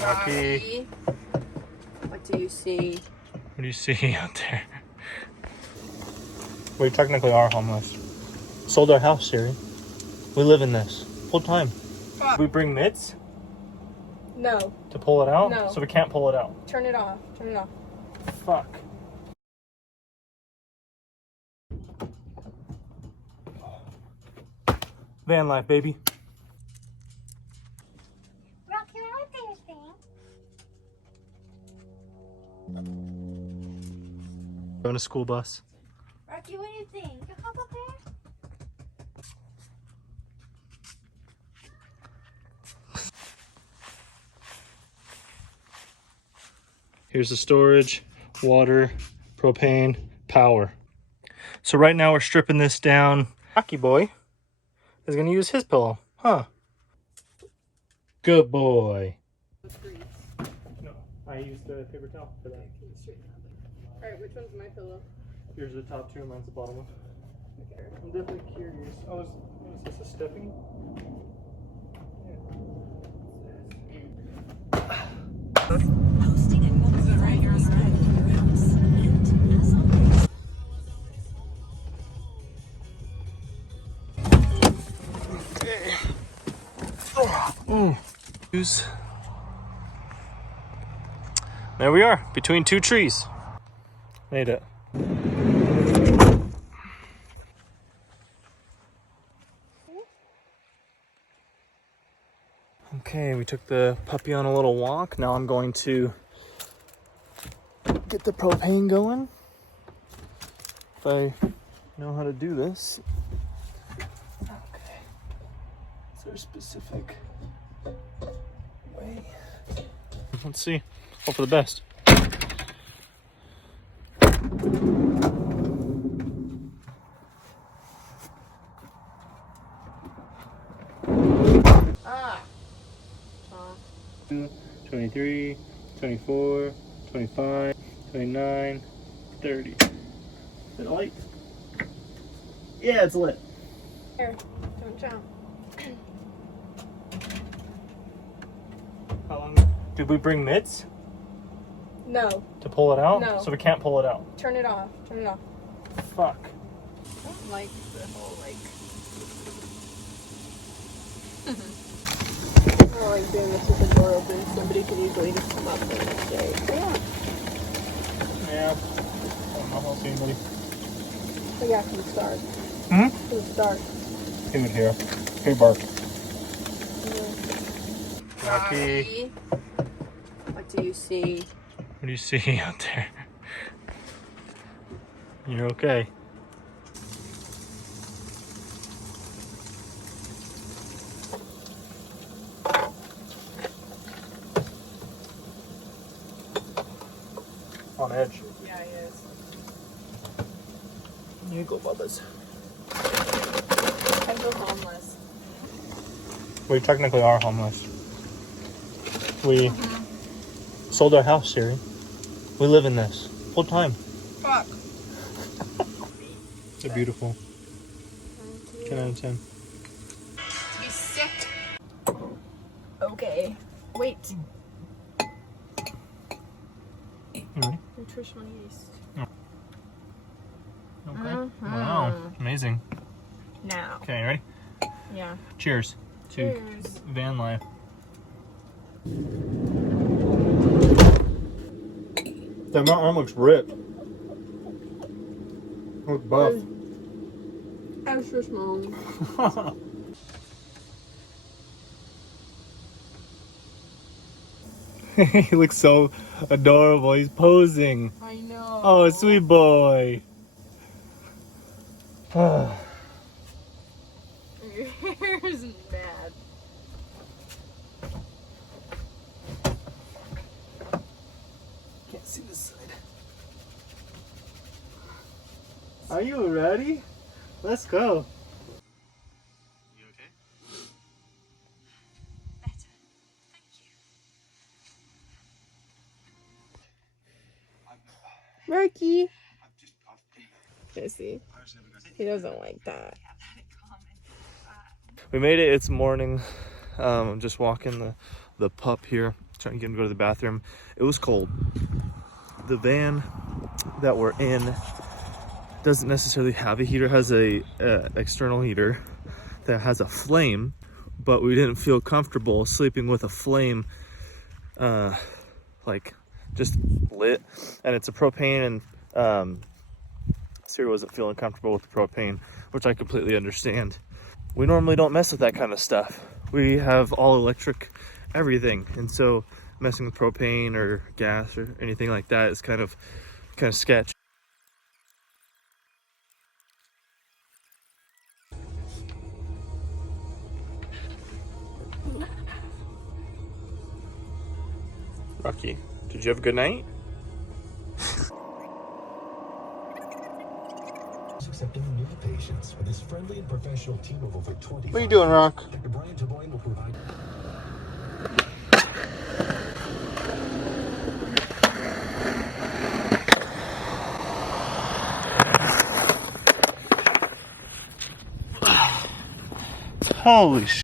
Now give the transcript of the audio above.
Rocky. What do you see? What do you see out there? We technically are homeless. Sold our house, Siri. We live in this full time. Fuck. We bring mitts No. to pull it out? No. So we can't pull it out. Turn it off. Turn it off. Fuck. Van life, baby. Rocky, what do you think? Going to school bus. Rocky, what do you think? You hop up there? Here's the storage, water, propane, power. So right now we're stripping this down. Rocky boy is gonna use his pillow, huh? Good boy. No, I used the paper towel for that. Alright, which one's my pillow? Here's the top two and mine's the bottom one. Okay. I'm definitely curious. Oh, is this a Stephanie? Hosting and multiple right here on the right of your house. And as always, There we are, between two trees. Made it. Okay, we took the puppy on a little walk. Now I'm going to get the propane going. If I know how to do this. Okay. Is there a specific way? Let's see. Hope for the best. Ah. 23, 24, 25, 29, 30. Is it light? Yeah, it's lit. Here, don't jump. How long? Did we bring mitts No. to pull it out? No. So we can't pull it out. Turn it off. Turn it off. Fuck. I don't like the whole like. I don't like doing this with the door open. Somebody could easily just come up and say, yeah. Yeah. I don't know. I'll see anybody. Oh yeah, from the start. From the start. He would hear. Hey, bark. Yeah. Rocky. What do you see? What do you see out there? You're okay. On edge. Yeah, he is. You go, Bubba's. I feel homeless. We technically are homeless. We sold our house, Siri. We live in this full time. Fuck. They're beautiful. 10 out of 10. You sick. Okay. Wait. You ready? Nutritional yeast. Okay. Wow. Amazing. Now. Okay, ready? Yeah. Cheers. To Cheers. van life. That my arm looks ripped. I look buff. Extra small. He looks so adorable. He's posing. I know. Oh, sweet boy. Your hair isn't bad. Can't see this side. Are you ready? Let's go. You okay? better. Thank you. Rocky. Jesse. He doesn't like that. We made it. It's morning. I'm just walking the pup here. trying to get him to go to the bathroom. It was cold. The van that we're in doesn't necessarily have a heater. It has a external heater that has a flame, but we didn't feel comfortable sleeping with a flame like just lit, and it's a propane, and Siri wasn't feeling comfortable with the propane, which I completely understand. We normally don't mess with that kind of stuff. We have all electric everything, and so messing with propane or gas or anything like that is kind of sketch. Rocky, did you have a good night? Accepting new patients with his friendly and professional team of over 20. What are you doing, Rock? Dr. Brian Taboy will provide. Holy sh!